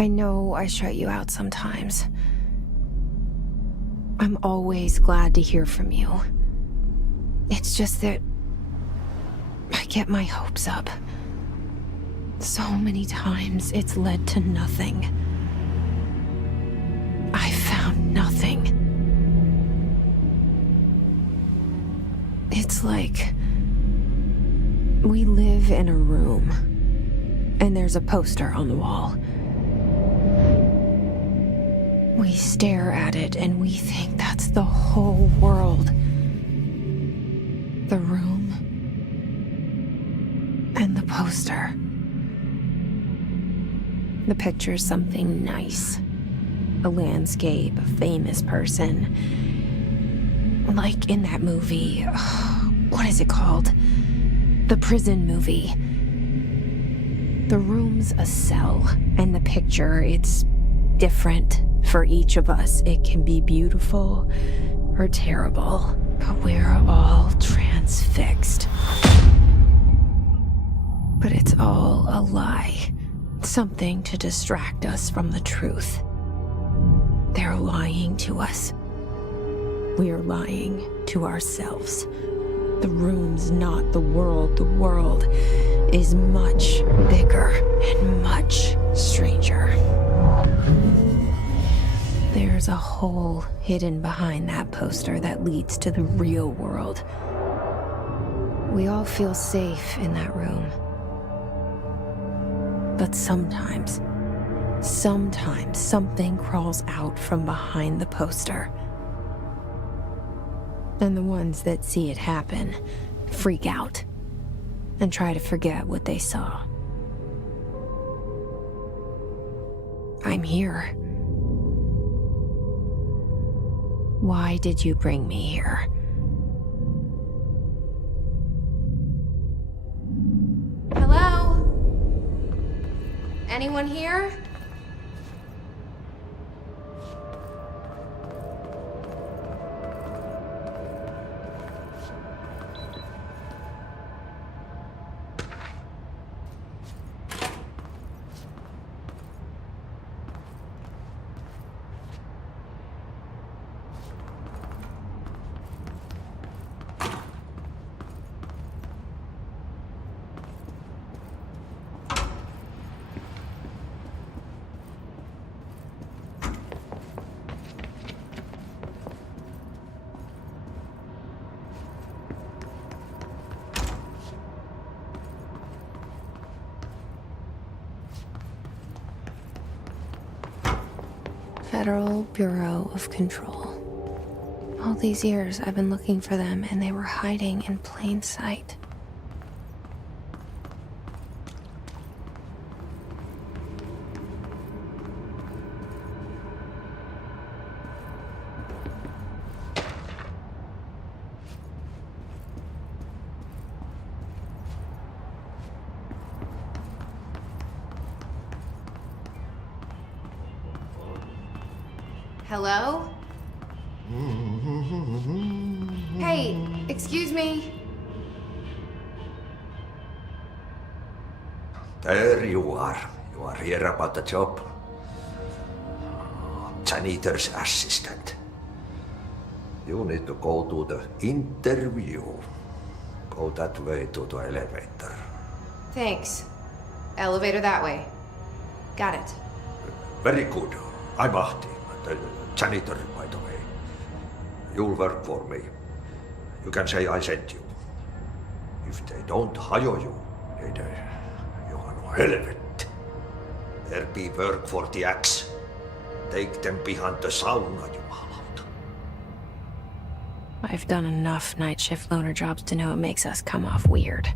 I know I shut you out sometimes. I'm always glad to hear from you. It's just that I get my hopes up. So many times it's led to nothing. I found nothing. It's like we live in a room, and there's a poster on the wall. We stare at it and we think that's the whole world. The room and the poster. The picture's something nice. A landscape, a famous person. Like in that movie, what is it called? The prison movie. The room's a cell, and the picture, it's different for each of us. It can be beautiful or terrible, but we're all transfixed. But it's all a lie. Something to distract us from the truth. They're lying to us. We're lying to ourselves. The room's not the world. The world is much bigger and much stranger. There's a hole hidden behind that poster that leads to the real world. We all feel safe in that room. But sometimes something crawls out from behind the poster. And the ones that see it happen freak out and try to forget what they saw. I'm here. Why did you bring me here? Hello? Anyone here? Federal Bureau of Control. All these years I've been looking for them, and they were hiding in plain sight. Hello? Hey, excuse me. There you are. You are here about the job. Janitor's assistant. You need to go to the interview. Go that way to the elevator. Thanks. Elevator that way. Got it. Very good. I'm Ahti, the janitor, by the way. You'll work for me. You can say I sent you. If they don't hire you, you are no helvet. There be work for the axe. Take them behind the sauna, jumalauta. I've done enough night shift loner jobs to know it makes us come off weird.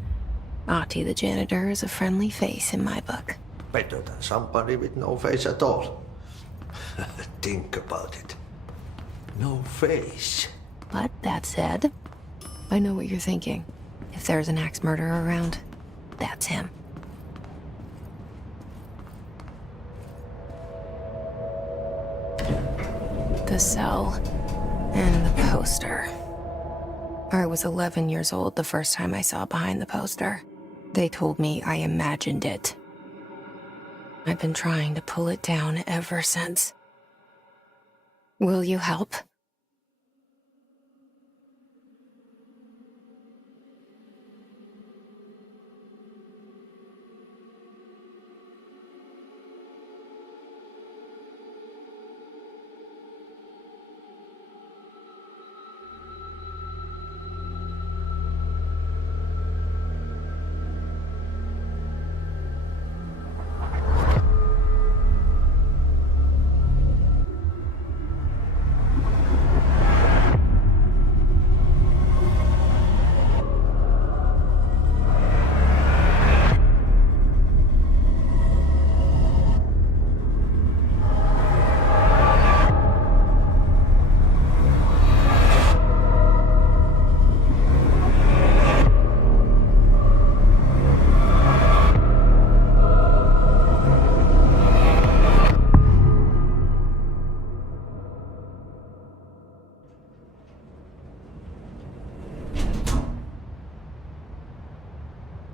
Ahti the janitor is a friendly face in my book. Better than somebody with no face at all. Think about it. No face. But that said, I know what you're thinking. If there's an axe murderer around, that's him. The cell and the poster. I was 11 years old the first time I saw behind the poster. They told me I imagined it. I've been trying to pull it down ever since. Will you help?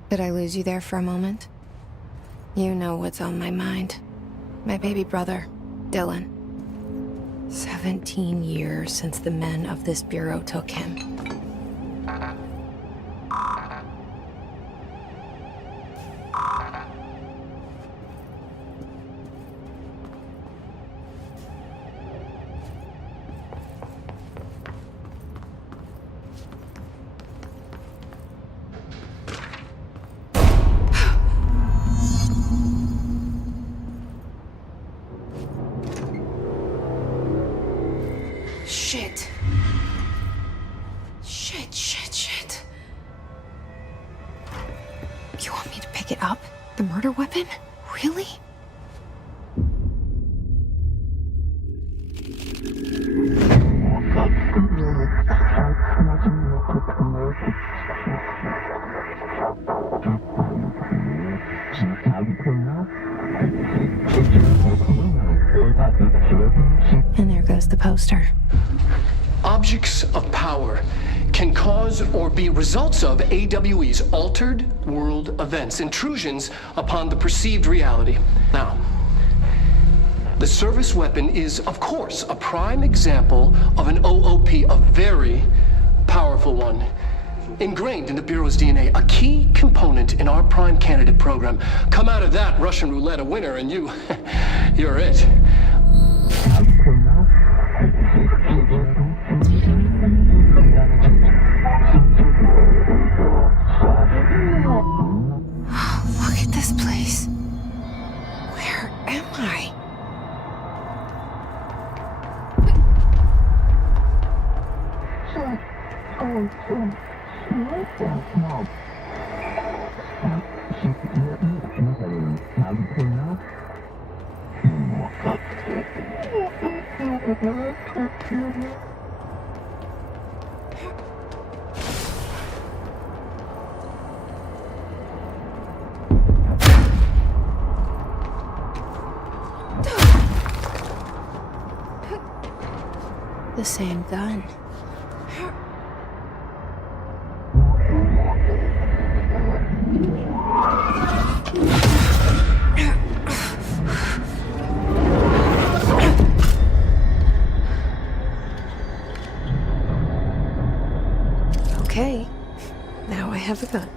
Did I lose you there for a moment? You know what's on my mind. My baby brother, Dylan. 17 years since the men of this bureau took him. Shit. Shit. You want me to pick it up? The murder weapon? Really? And there goes the poster. Objects of power can cause or be results of AWE's altered world events, intrusions upon the perceived reality. Now, the service weapon is, of course, a prime example of an OOP, a very powerful one, ingrained in the Bureau's DNA, a key component in our prime candidate program. Come out of that Russian roulette a winner and you're it. Look at this place. Where am I? The same gun. Okay, now I have a gun.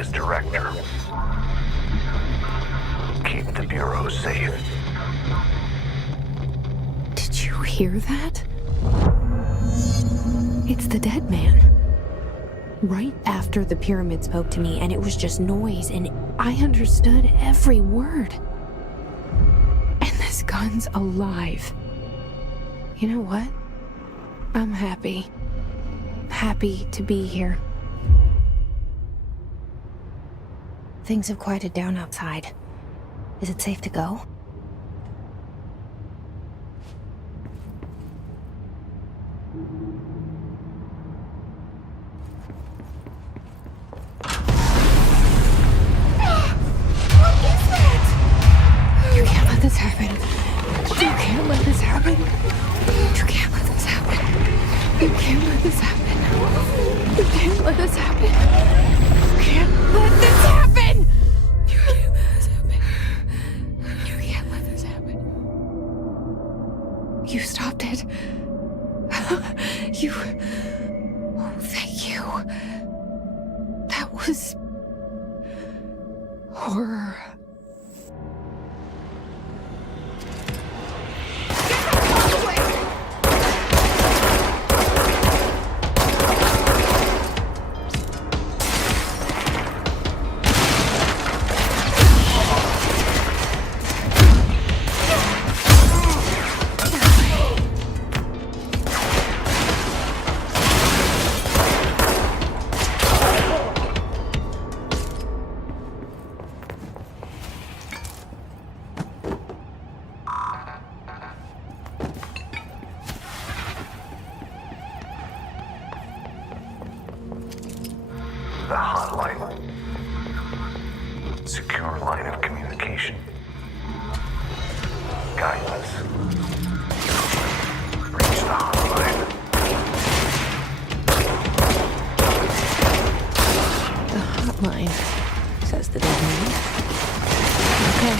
as director. Keep the Bureau safe. Did you hear that? It's the dead man. Right after the pyramid spoke to me, and it was just noise, and I understood every word. And this gun's alive. You know what? I'm happy. Happy to be here. Things have quieted down outside. Is it safe to go? You can't let this happen. You can't let this happen. You can't let this happen. You can't let this happen. You can't let this happen. You can't let this happen. You can't let this happen. You can't let this happen. You stopped it. You... Oh, thank you. That was... horror. The hotline. Secure line of communication. Guidance. Reach the hotline. The hotline, says the dead man. Okay.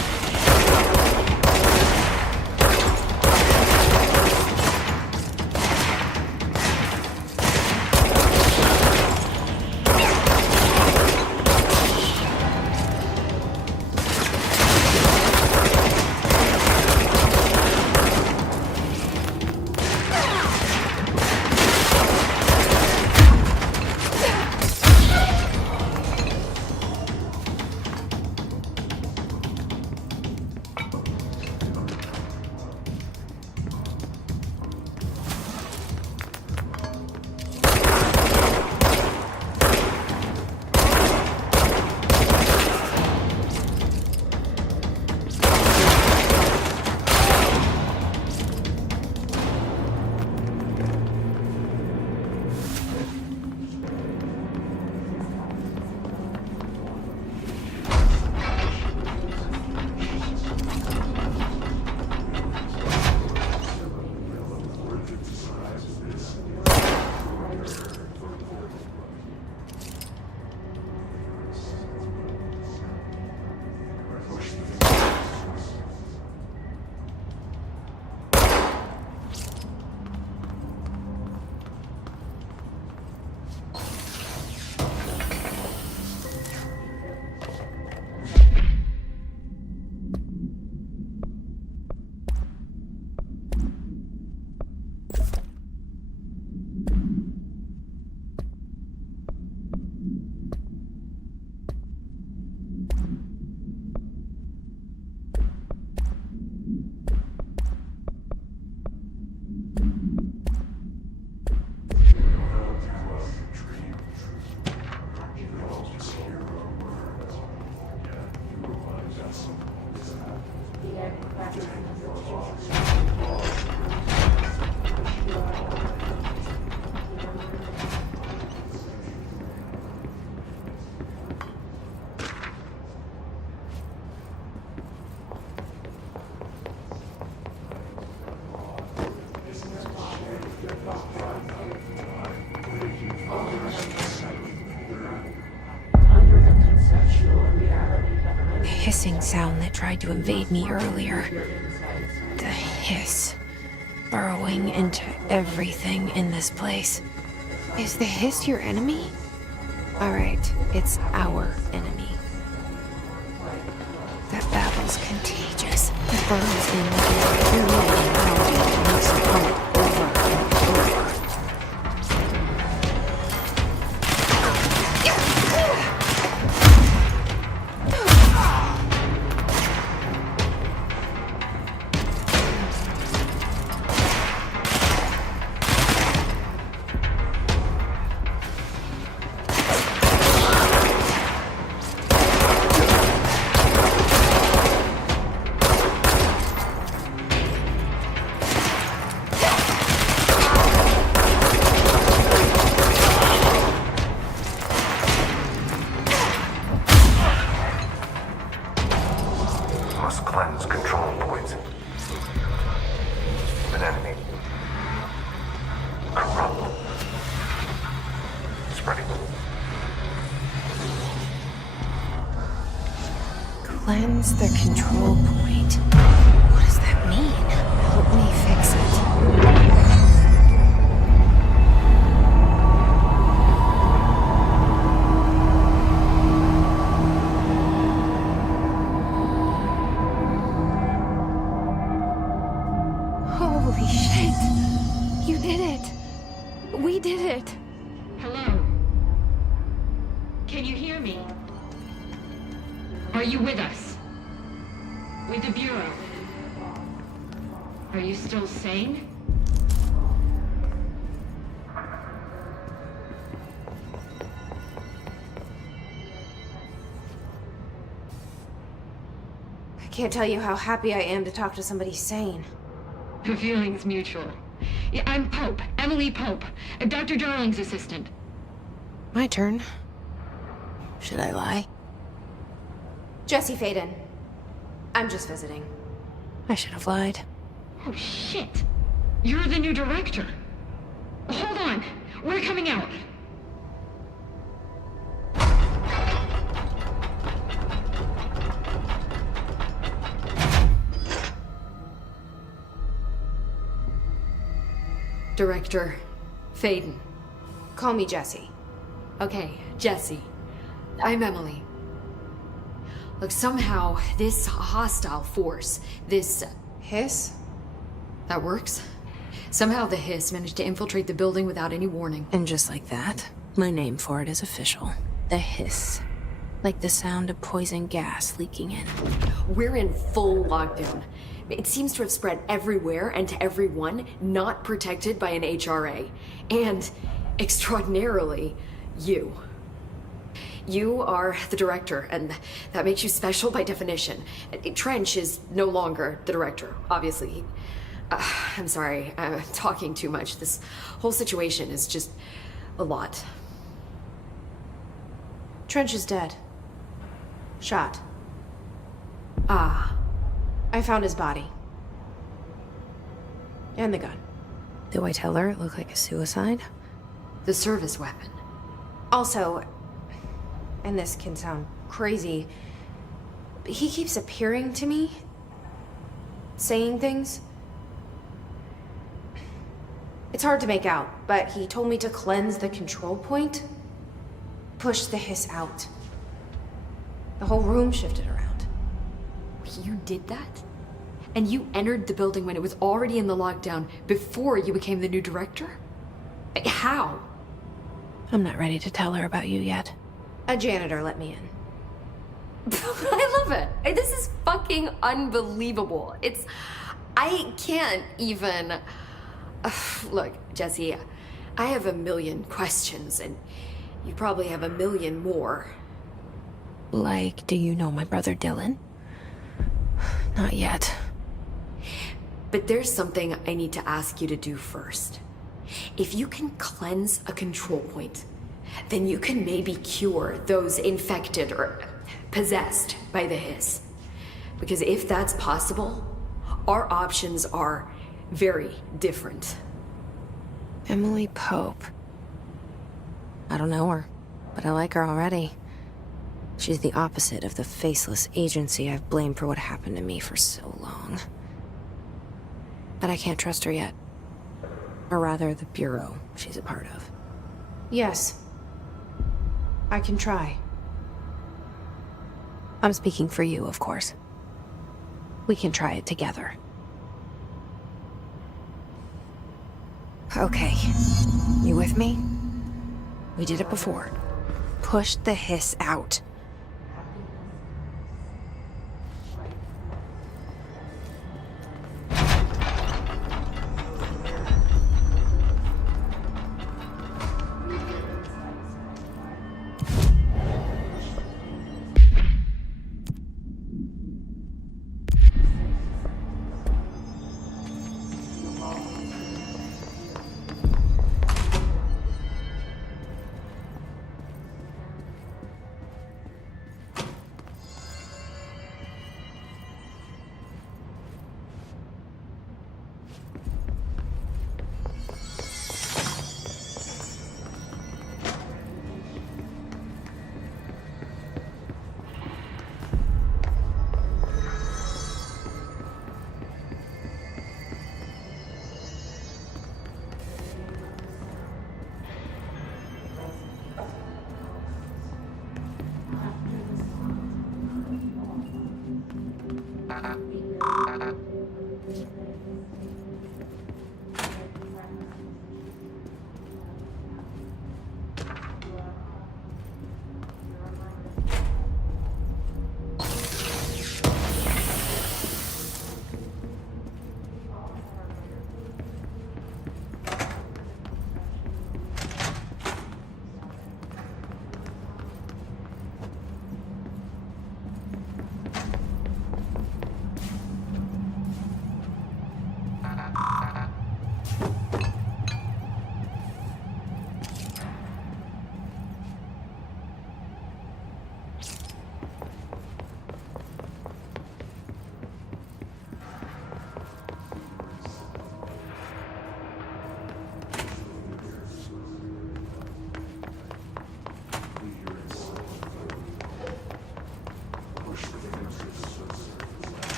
Hissing sound that tried to invade me earlier. The hiss burrowing into everything in this place. Is the hiss your enemy? Alright, it's our enemy. That babble's contagious. It burns in the air, illuminating energy that makes you pump over and over. Must cleanse control points. An enemy. Corrupt. Spreading. Cleanse the control point. What does that mean? Help me fix it. Holy shit! You did it! We did it! Hello? Can you hear me? Are you with us? With the Bureau? Are you still sane? I can't tell you how happy I am to talk to somebody sane. The feeling's mutual. Yeah, I'm Pope, Emily Pope, Dr. Darling's assistant. My turn. Should I lie? Jesse Faden. I'm just visiting. I should have lied. Oh, shit. You're the new director. Hold on. We're coming out. Director Faden. Call me Jesse. Okay, Jesse. I'm Emily. Look, somehow this hostile force, this... Hiss? that works? Somehow the hiss managed to infiltrate the building without any warning. And just like that, my name for it is official. The hiss. Like the sound of poison gas leaking in. We're in full lockdown. It seems to have spread everywhere and to everyone not protected by an HRA. And, extraordinarily, you. You are the director, and that makes you special by definition. Trench is no longer the director, obviously. I'm sorry, I'm talking too much. This whole situation is just a lot. Trench is dead. Shot. Ah. I found his body. And the gun. Do I tell her it looked like a suicide? The service weapon. Also, and this can sound crazy, but he keeps appearing to me, saying things. It's hard to make out, but he told me to cleanse the control point, push the hiss out. The whole room shifted around. You did that? And you entered the building when it was already in the lockdown before you became the new director? How? I'm not ready to tell her about you yet. A janitor let me in. I love it. This is fucking unbelievable. I can't even... Look, Jesse, I have a million questions, and you probably have a million more. Like, do you know my brother Dylan? Not yet. But there's something I need to ask you to do first. If you can cleanse a control point, then you can maybe cure those infected or possessed by the hiss. Because if that's possible, our options are very different. Emily Pope. I don't know her, but I like her already. She's the opposite of the faceless agency I've blamed for what happened to me for so long. But I can't trust her yet. Or rather, the Bureau she's a part of. Yes. I can try. I'm speaking for you, of course. We can try it together. Okay. You with me? We did it before. Push the hiss out.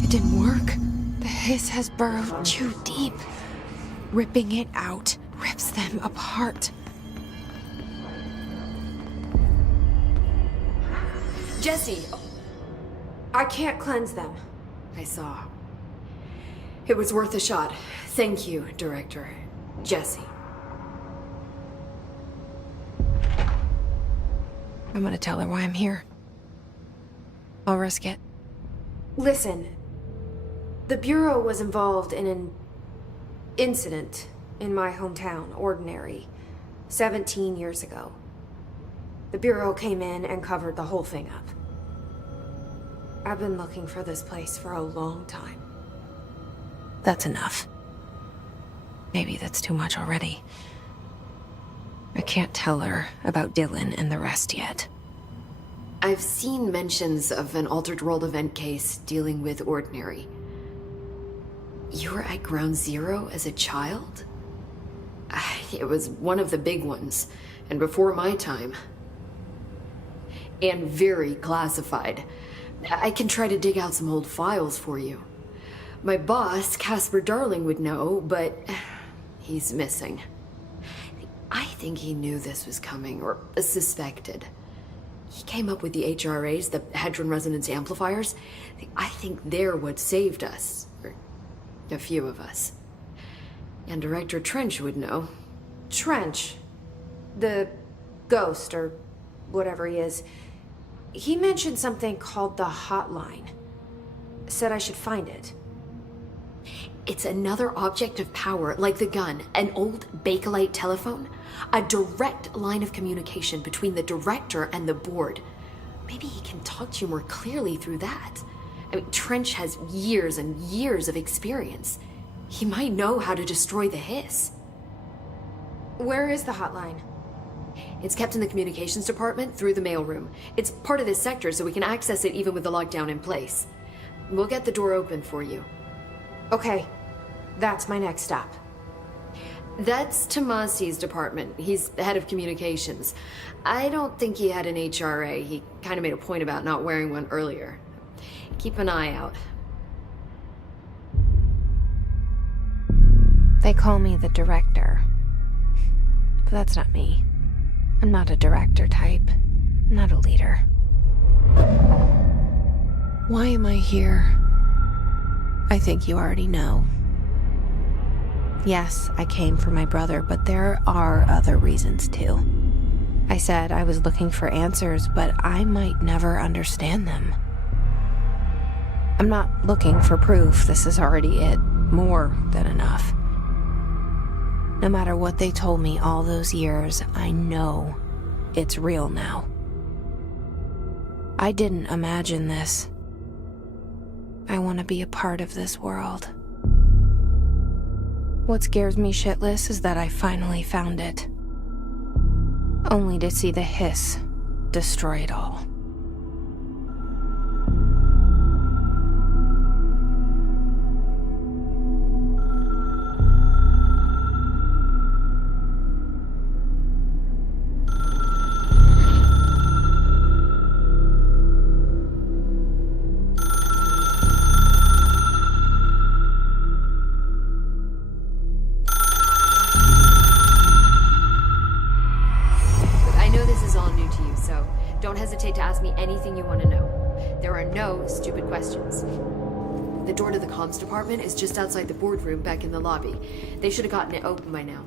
It didn't work. The hiss has burrowed too deep. Ripping it out rips them apart. Jesse! I can't cleanse them. I saw. It was worth a shot. Thank you, Director. Jesse. I'm gonna tell her why I'm here. I'll risk it. Listen. The Bureau was involved in an incident in my hometown, Ordinary, 17 years ago. The Bureau came in and covered the whole thing up. I've been looking for this place for a long time. That's enough. Maybe that's too much already. I can't tell her about Dylan and the rest yet. I've seen mentions of an Altered World event case dealing with Ordinary. You were at Ground Zero as a child? It was one of the big ones, and before my time. And very classified. I can try to dig out some old files for you. My boss, Casper Darling, would know, but he's missing. I think he knew this was coming, or suspected. He came up with the HRAs, the Hadron Resonance Amplifiers. I think they're what saved us. Or a few of us. And Director Trench would know. Trench? The ghost, or whatever he is, he mentioned something called the hotline. Said I should find it. It's another object of power, like the gun, an old Bakelite telephone. A direct line of communication between the director and the board. Maybe he can talk to you more clearly through that. I mean, Trench has years and years of experience. He might know how to destroy the hiss. Where is the hotline? It's kept in the communications department through the mailroom. It's part of this sector, so we can access it even with the lockdown in place. We'll get the door open for you. Okay, that's my next stop. That's Tomasi's department. He's the head of communications. I don't think he had an HRA. He kind of made a point about not wearing one earlier. Keep an eye out. They call me the director. But that's not me. I'm not a director type. I'm not a leader. Why am I here? I think you already know. Yes, I came for my brother, but there are other reasons too. I said I was looking for answers, but I might never understand them. I'm not looking for proof. This is already it. More than enough. No matter what they told me all those years, I know it's real now. I didn't imagine this. I want to be a part of this world. What scares me shitless is that I finally found it. Only to see the hiss destroy it all. Don't hesitate to ask me anything you want to know. There are no stupid questions. The door to the comms department is just outside the boardroom back in the lobby. They should have gotten it open by now.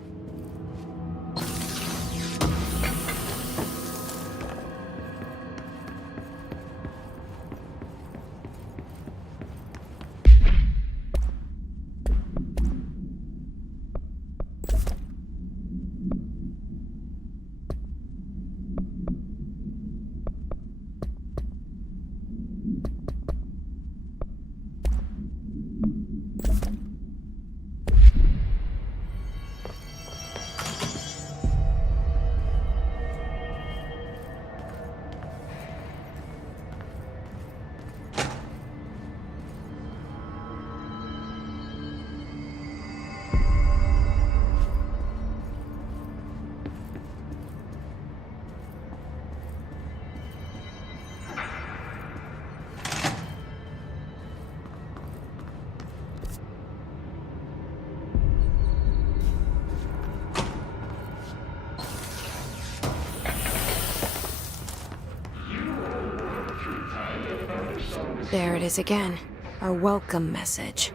There it is again. Our welcome message.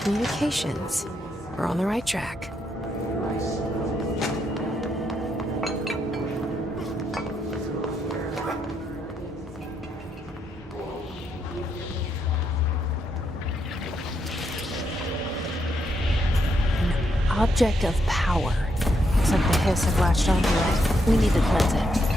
communications. We're on the right track. An object of power. Looks like the hiss have latched onto it. We need to cleanse it.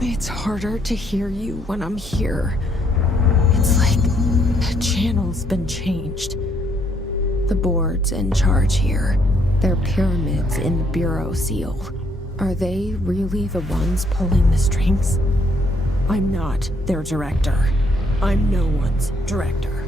It's harder to hear you when I'm here. It's like the channel's been changed. The board's in charge here. They're pyramids in the Bureau seal. Are they really the ones pulling the strings? I'm not their director. I'm no one's director.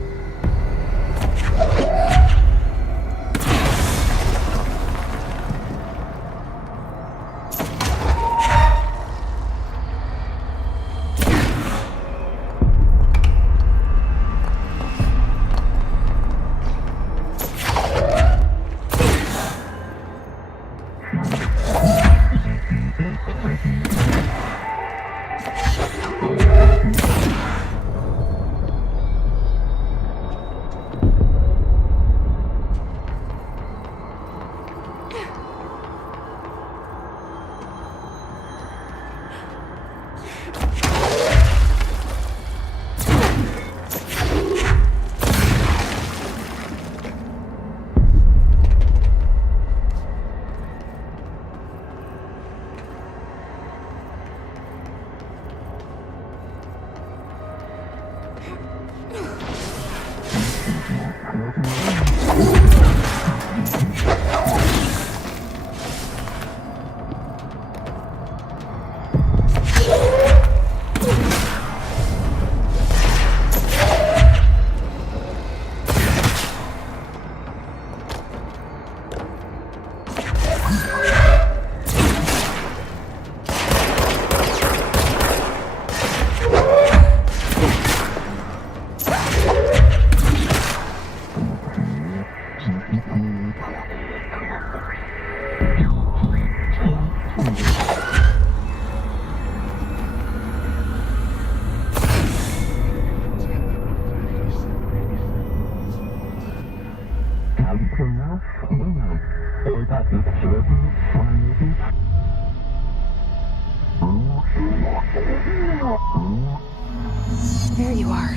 There you are.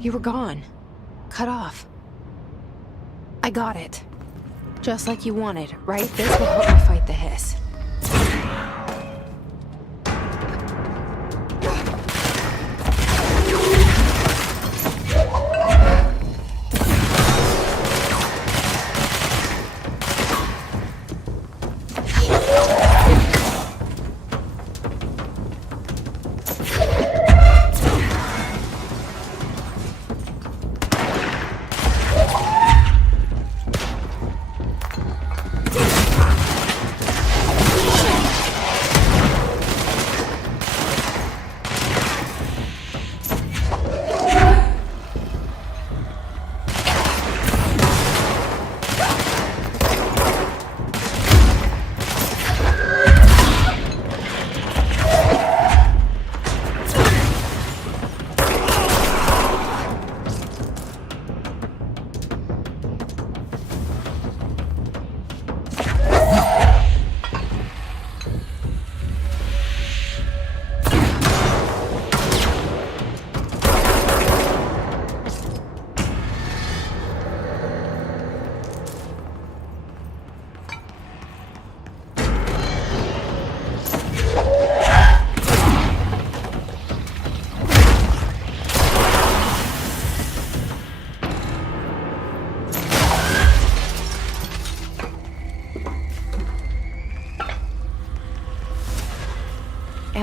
You were gone. Cut off. I got it. Just like you wanted, right? This will help me fight the hiss.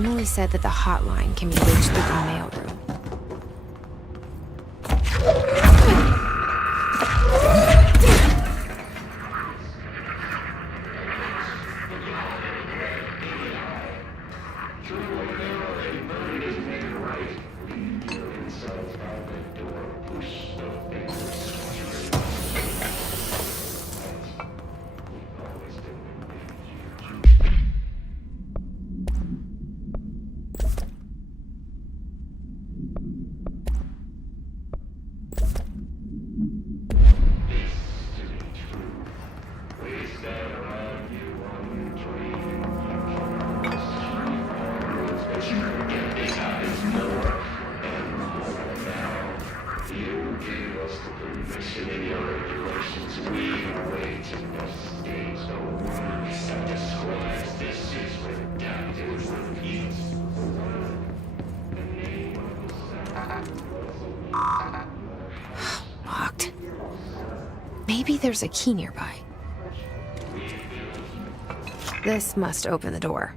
Emily said that the hotline can be reached through the mailroom. Locked. Maybe there's a key nearby. This must open the door.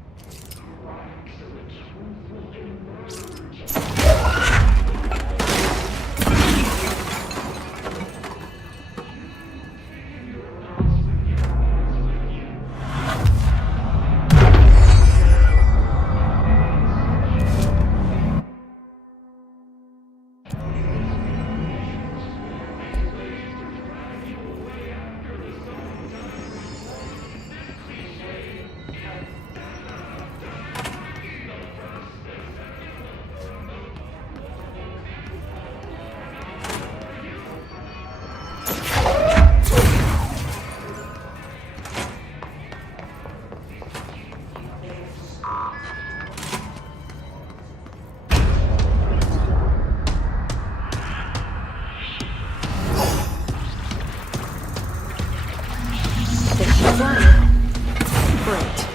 Great.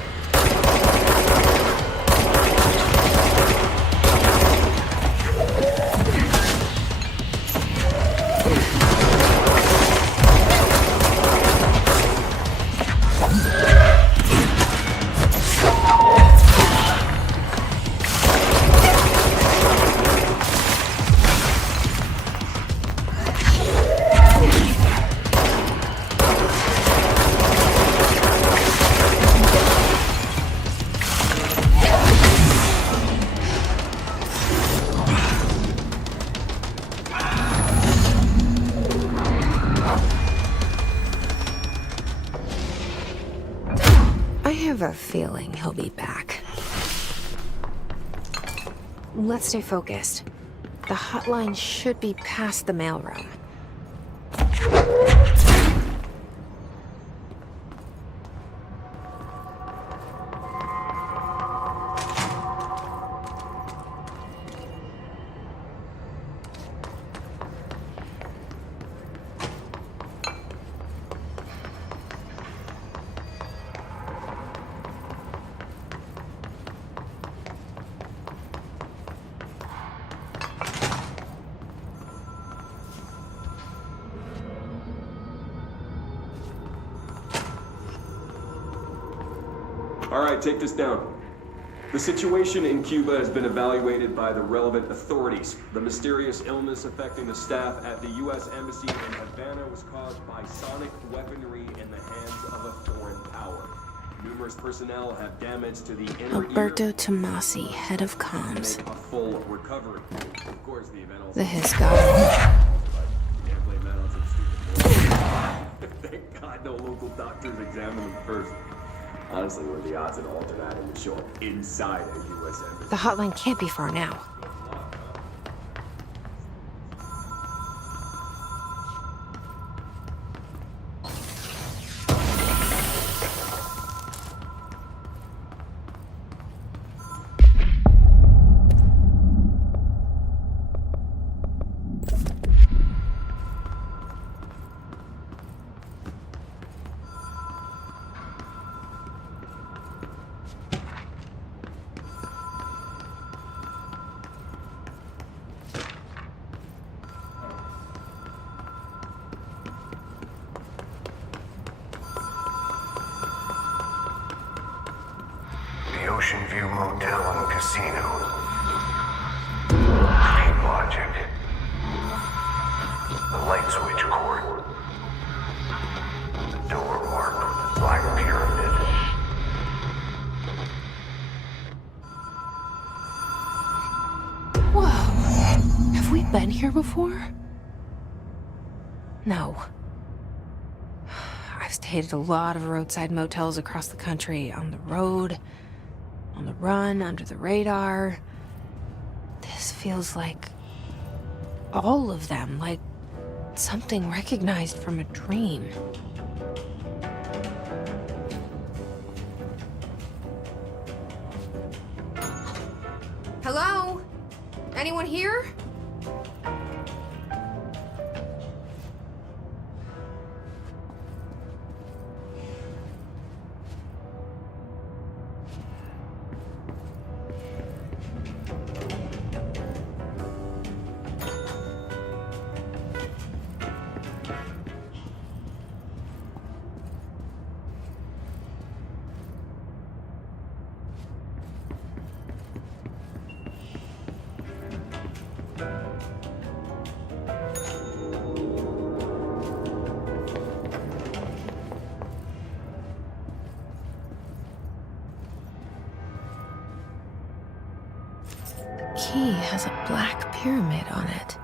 I have a feeling he'll be back. Let's stay focused. The hotline should be past the mailroom. All right, take this down. The situation in Cuba has been evaluated by the relevant authorities. The mysterious illness affecting the staff at the U.S. Embassy in Havana was caused by sonic weaponry in the hands of a foreign power. Numerous personnel have damage to the inner Alberto ear. Tomasi, head of comms. Make a full recovery. Of course, the event also The His guy. Can't blame that on some stupid Thank God no local doctors examined them first. Honestly, what are the odds an alternative would show up inside a U.S. embassy? The hotline can't be far now. Ocean View Motel and Casino. Dream logic. The light switch cord. The door marked with the Black Pyramid. Whoa. Have we been here before? No. I've stayed at a lot of roadside motels across the country, on the road, on the run, under the radar. This feels like all of them, like something recognized from a dream. Hello? Anyone here? Key has a black pyramid on it.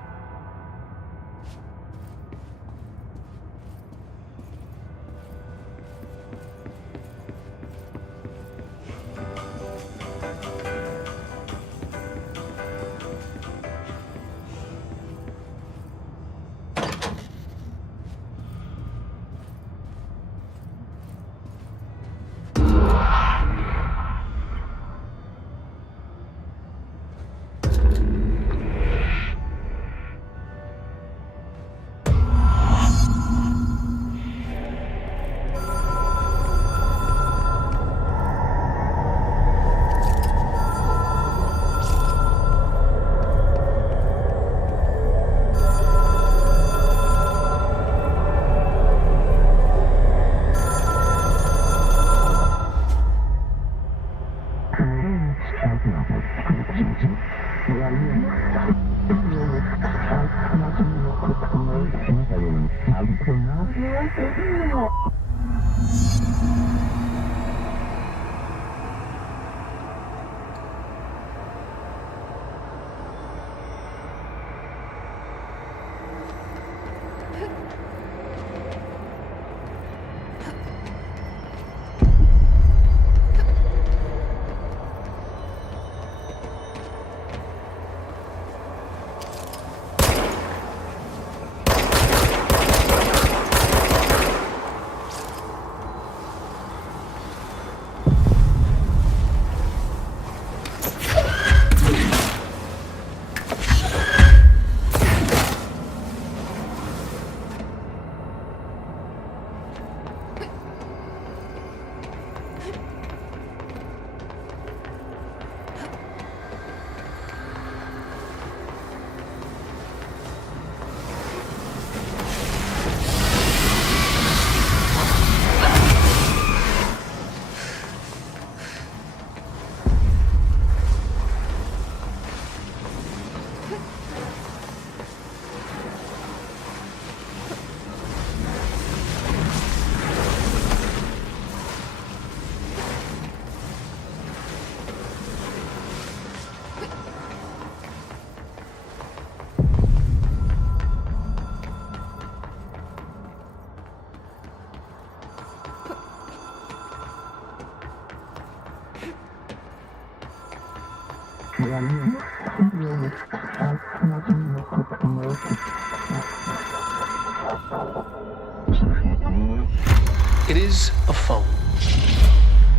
It is a phone.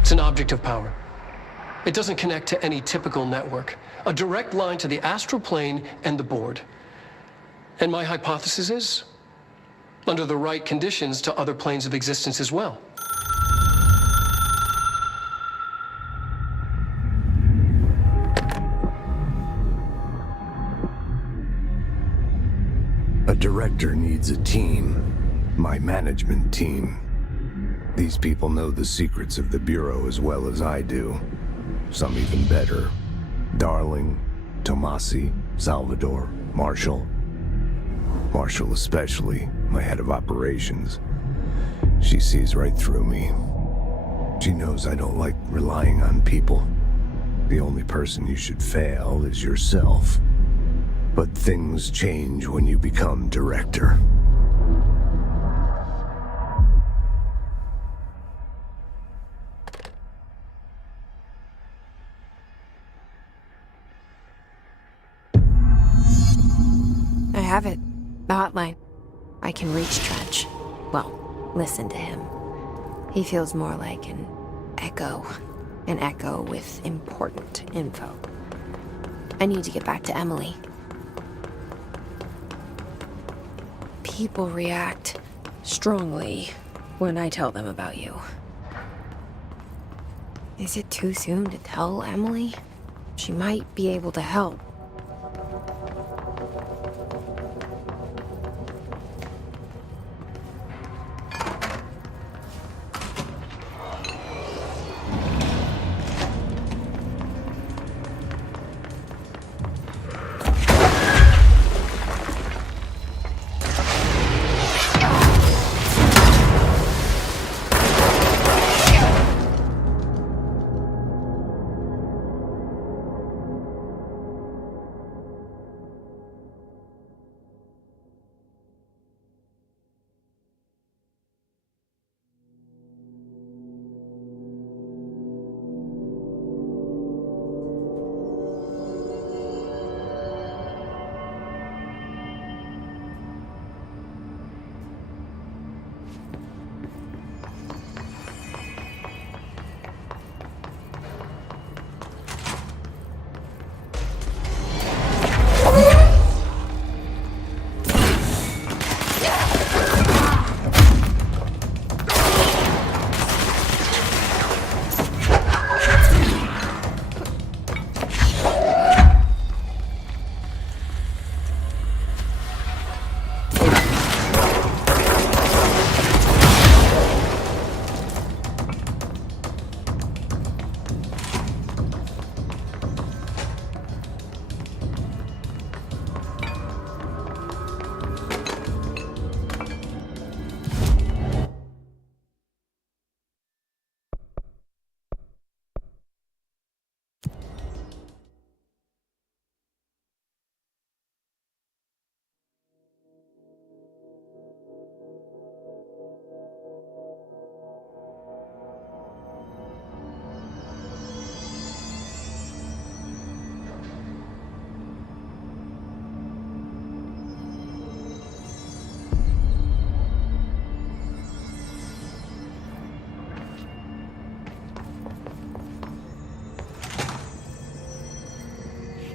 It's an object of power. It doesn't connect to any typical network. A direct line to the astral plane and the board. And my hypothesis is, under the right conditions, to other planes of existence as well. A director needs a team. My management team. These people know the secrets of the Bureau as well as I do. some even better. Darling, Tomasi, Salvador, Marshall. Marshall especially, my head of operations. She sees right through me. She knows I don't like relying on people. The only person you should fail is yourself. But things change when you become director. I have it. The hotline. I can reach Trench. Well, listen to him. He feels more like an echo. An echo with important info. I need to get back to Emily. People react strongly when I tell them about you. Is it too soon to tell Emily? She might be able to help.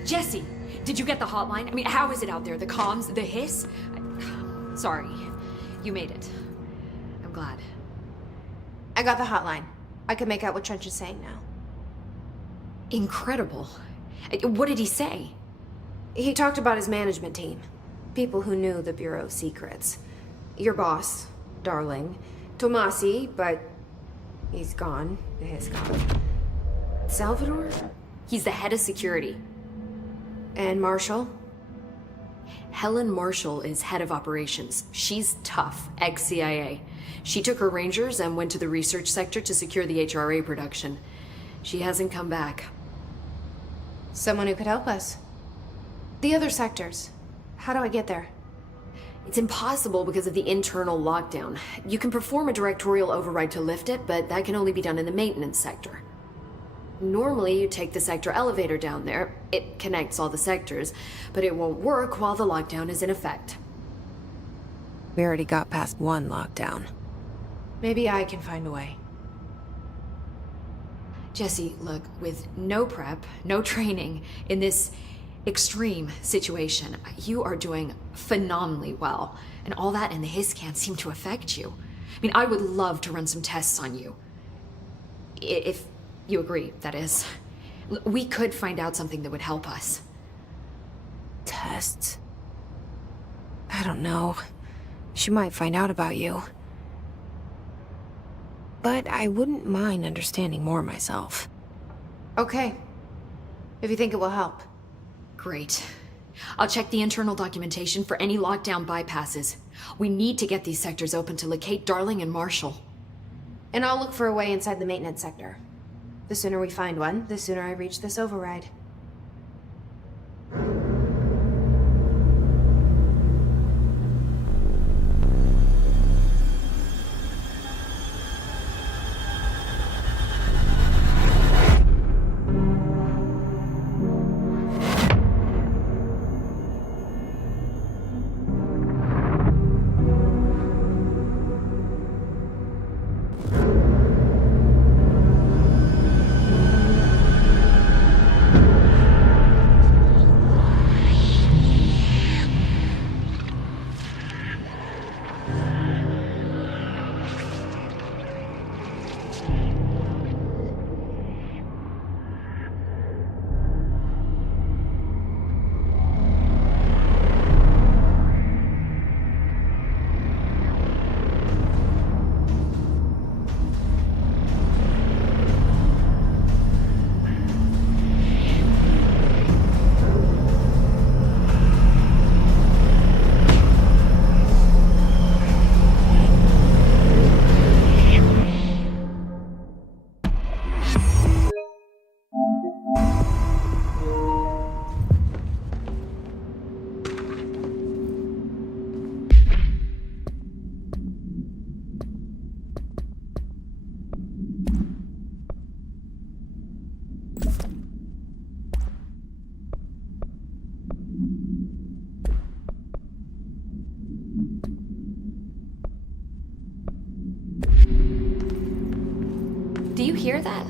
Jesse, did you get the hotline? I mean, how is it out there? The comms, the hiss? Sorry, you made it. I'm glad. I got the hotline. I can make out what Trench is saying now. Incredible. What did he say? He talked about his management team. People who knew the Bureau's secrets. Your boss, Darling. Tomasi, but he's gone. He's gone. Salvador? He's the head of security. And Marshall? Helen Marshall is head of operations. She's tough, ex-CIA. She took her Rangers and went to the research sector to secure the HRA production. She hasn't come back. Someone who could help us. The other sectors. How do I get there? It's impossible because of the internal lockdown. You can perform a directorial override to lift it, but that can only be done in the maintenance sector. Normally, you take the sector elevator down there. It connects all the sectors, but it won't work while the lockdown is in effect. We already got past one lockdown. Maybe I can find a way. Jesse, look, with no prep, no training, in this extreme situation, you are doing phenomenally well. And all that and the hiss can't seem to affect you. I mean, I would love to run some tests on you. If you agree, that is. We could find out something that would help us. Tests? I don't know. She might find out about you. But I wouldn't mind understanding more myself. Okay. If you think it will help. Great. I'll check the internal documentation for any lockdown bypasses. We need to get these sectors open to locate Darling and Marshall. And I'll look for a way inside the maintenance sector. The sooner we find one, the sooner I reach this override. Do you hear that?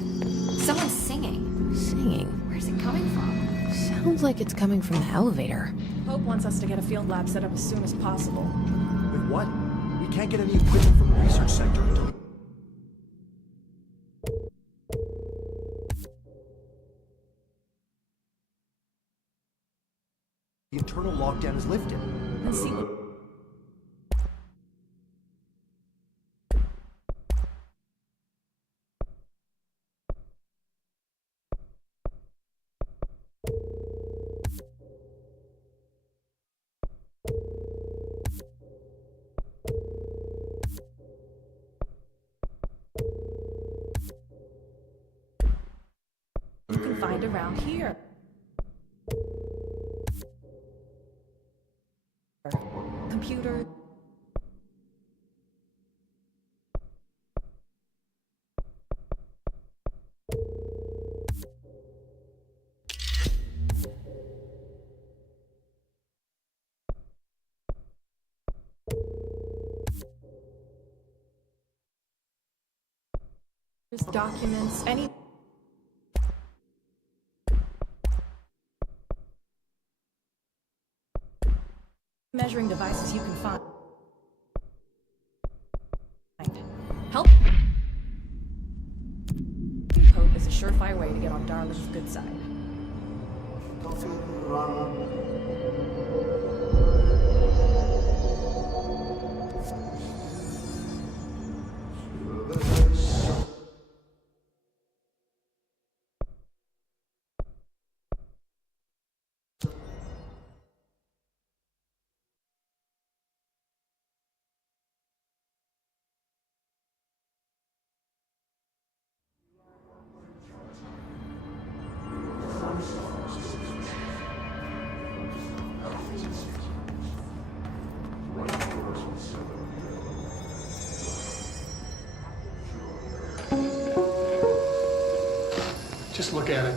Someone's singing. Singing? Where's it coming from? Sounds like it's coming from the elevator. Hope wants us to get a field lab set up as soon as possible. With what? We can't get any equipment from the research sector until... the internal lockdown is lifted. And see what... you can find around here. Computer. Documents, any... measuring devices you can find. Help! Hope is a surefire way to get on Darling's good side. Just look at it.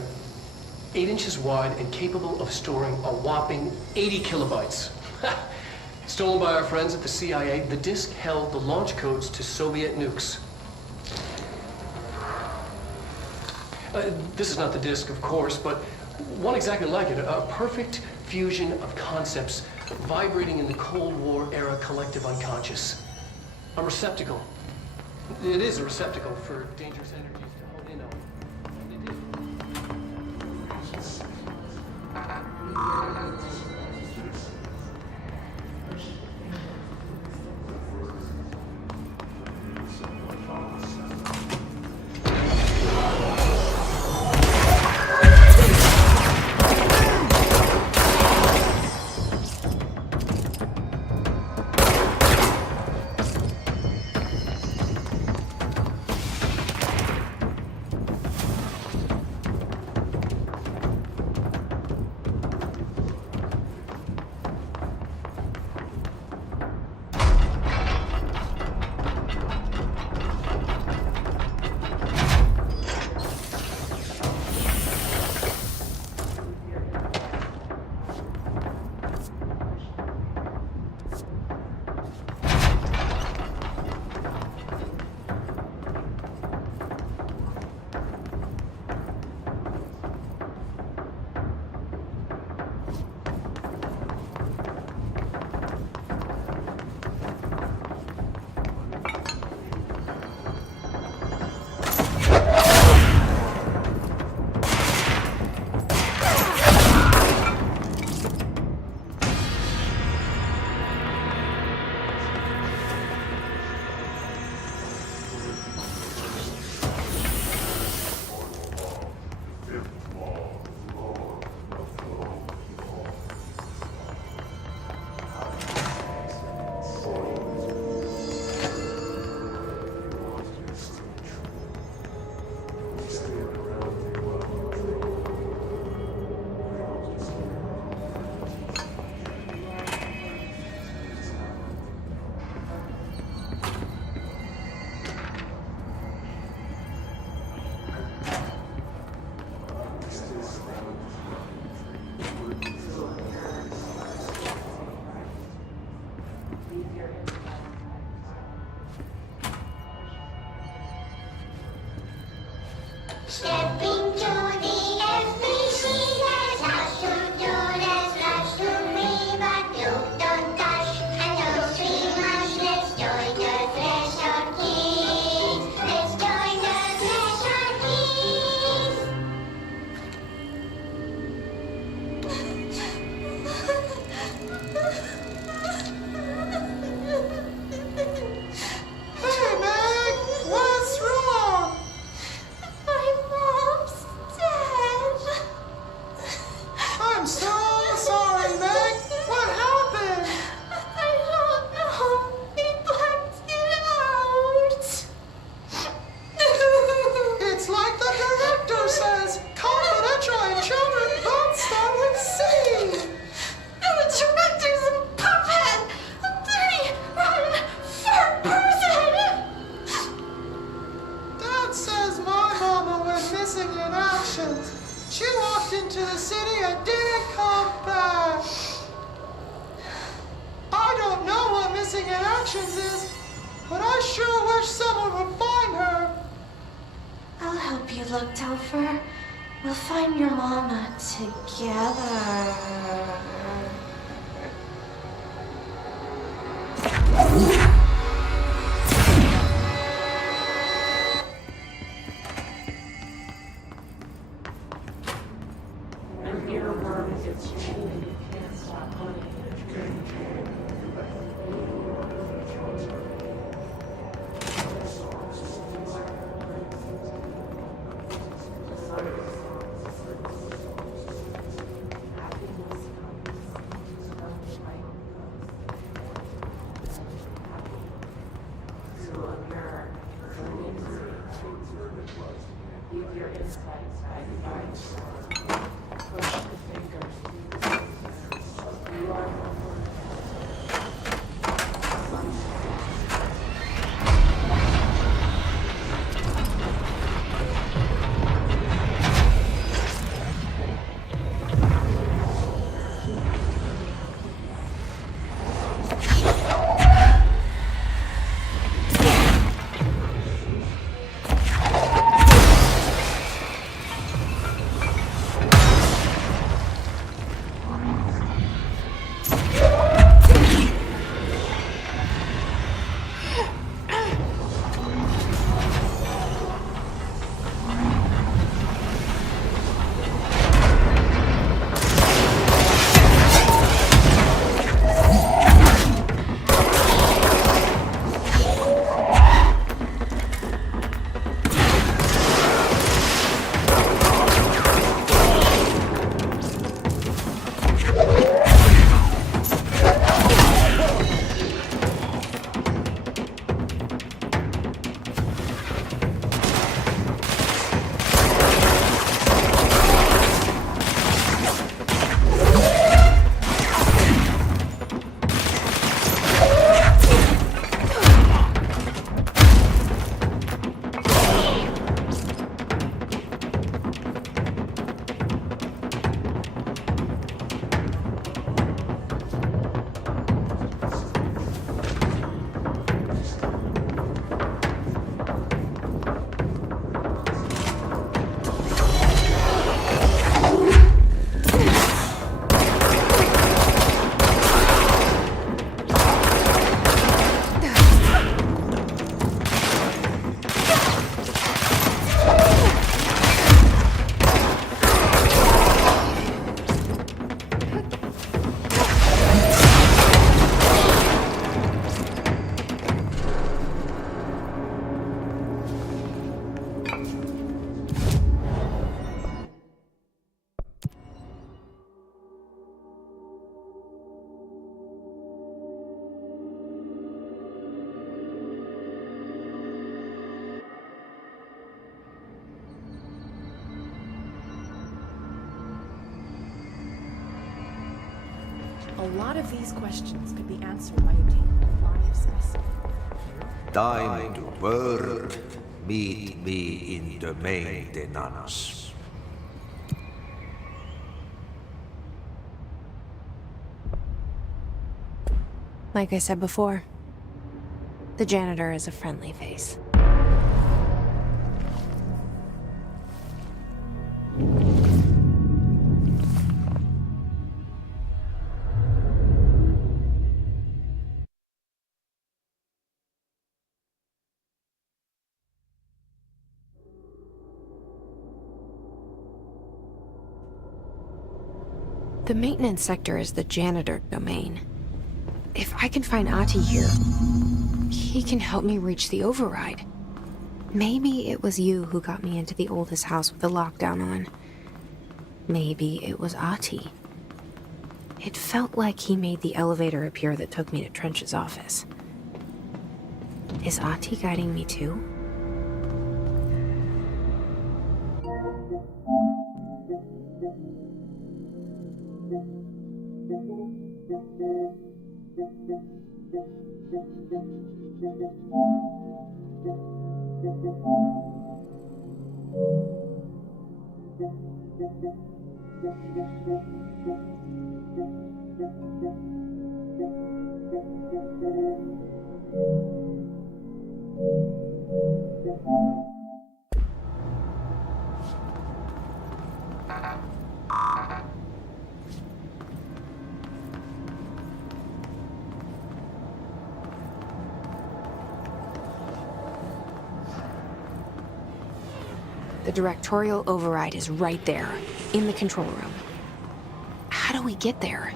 8 inches wide and capable of storing a whopping 80 kilobytes. Stolen by our friends at the CIA, the disk held the launch codes to Soviet nukes. This is not the disk, of course, but one exactly like it. A perfect fusion of concepts vibrating in the Cold War era collective unconscious. A receptacle. It is a receptacle for dangerous energies to hone in on. And it is. Stepping to the FBC, there's lots to do, there's lots to be, but you don't touch and don't see much. Let's join the Threshold Kids. Let's join the Threshold Kids. Hey, Meg! What's wrong? My mom's dead. I'm so sorry, Meg. What happened? I don't know. He blacked it out. It's like the director says. Confidential and children both start with C. The director's a puppet. A dirty, rotten, fat person. Dad says my mama went missing in action. She walked into the city and didn't come back. I don't know what missing in actions is, but I sure wish someone would find her. I'll help you look, Telfer. We'll find your mama together. A lot of these questions could be answered by obtaining a live specimen. Time to work. Meet me in the maintenance. Like I said before, the janitor is a friendly face. The maintenance sector is the janitor domain. If I can find Ahti here, he can help me reach the override. Maybe it was you who got me into the oldest house with the lockdown on. Maybe it was Ahti. It felt like he made the elevator appear that took me to Trench's office. Is Ahti guiding me too? The directorial override is right there, in the control room. How do we get there?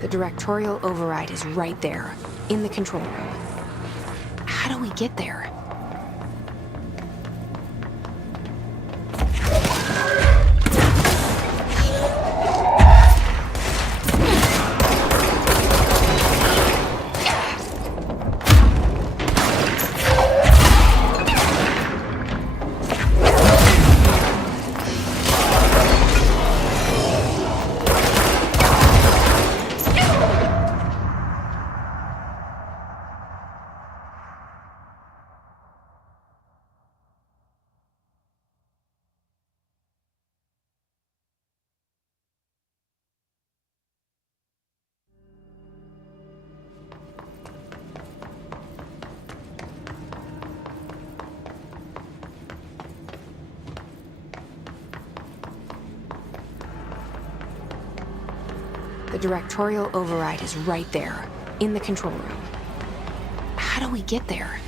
The directorial override is right there, in the control room. How do we get there? The directorial override is right there, in the control room. How do we get there?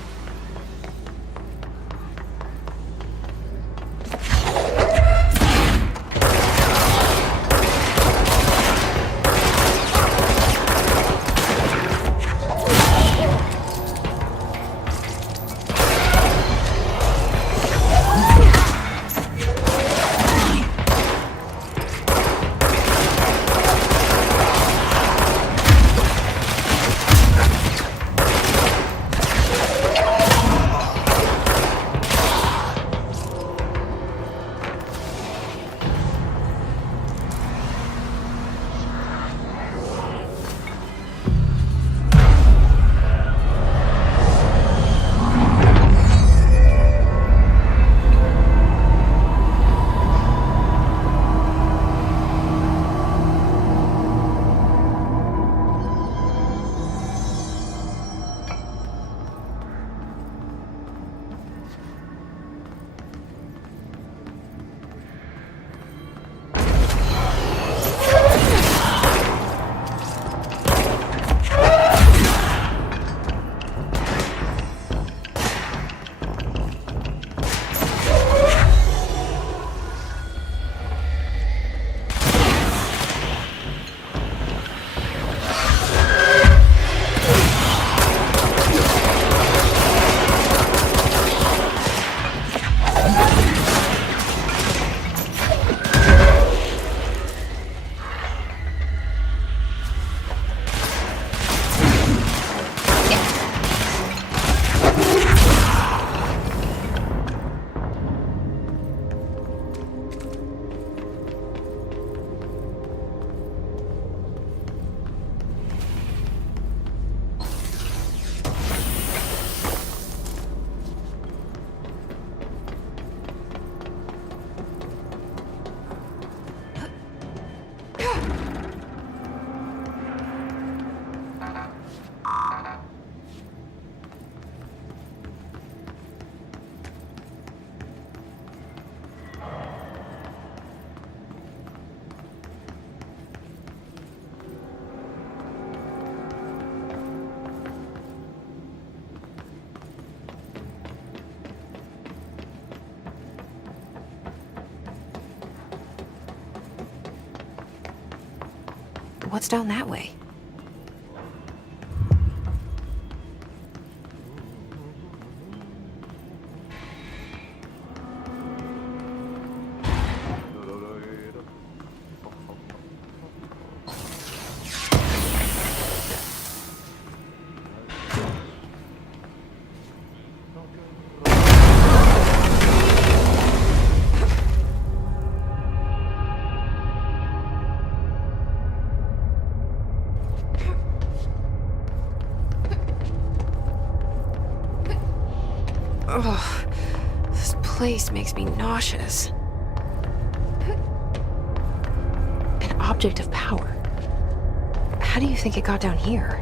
What's down that way? Ugh, this place makes me nauseous. An object of power. How do you think it got down here?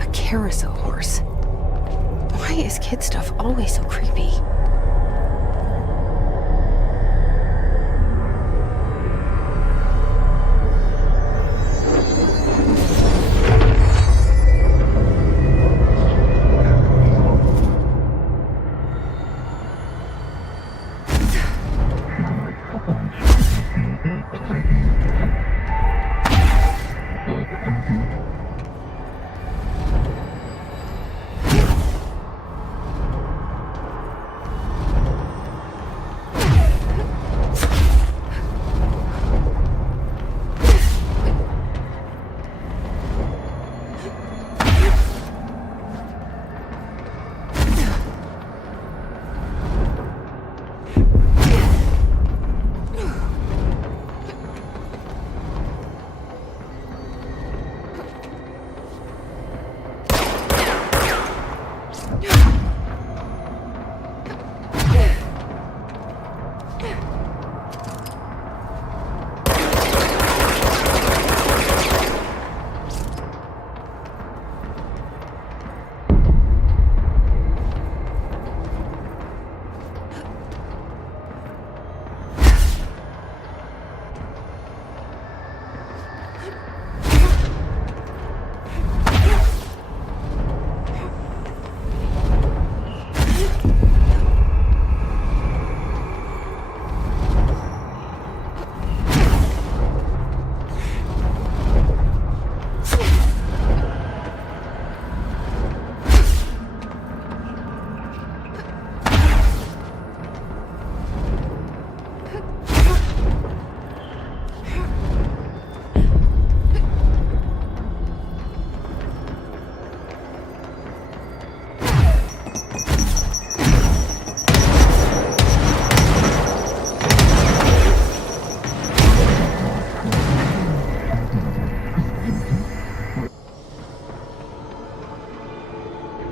A carousel horse. Why is kid stuff always so creepy?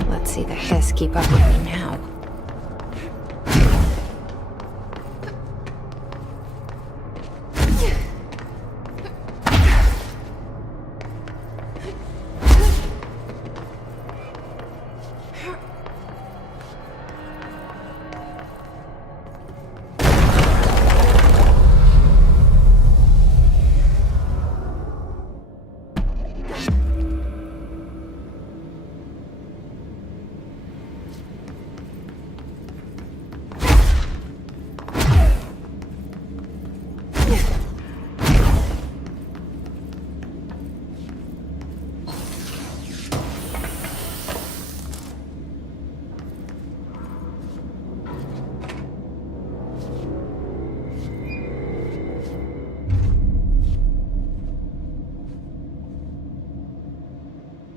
Let's see the hiss keep up with me now.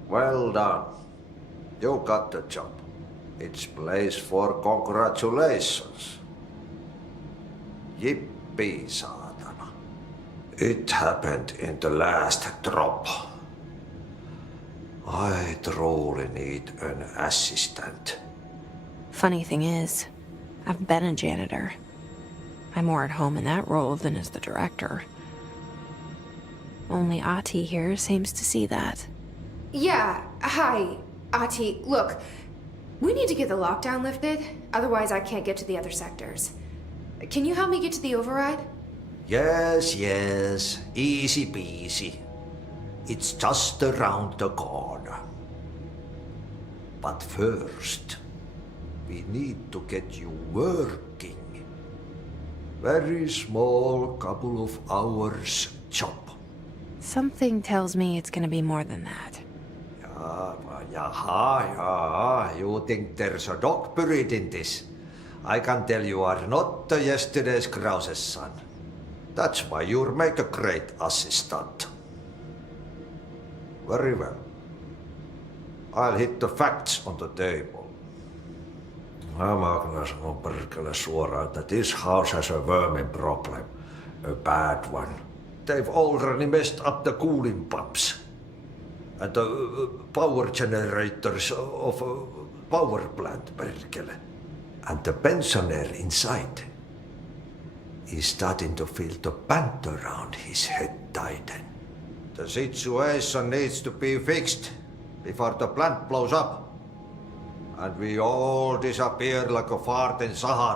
Well done. You got the job. It's place for congratulations. Yippee, saatana. It happened in the last drop. I truly need an assistant. Funny thing is, I've been a janitor. I'm more at home in that role than as the director. Only Ahti here seems to see that. Yeah, hi, Ahti. Look, we need to get the lockdown lifted, otherwise I can't get to the other sectors. Can you help me get to the override? Yes, easy peasy. It's just around the corner. But first, we need to get you working. Very small, couple of hours job. Something tells me it's gonna be more than that. Jaha, you think there's a dog buried in this? I can tell you are not yesterday's Krause's son. That's why you'll make a great assistant. Very well. I'll hit the facts on the table. Mä kyllä sanon perkele suoraan, että this house has a vermin problem. A bad one. They've already messed up the cooling pumps. And the power generators of a power plant, perkele. And the pensioner inside is starting to feel the band around his head tighten. The situation needs to be fixed before the plant blows up. And we all disappear like a fart in Sahara.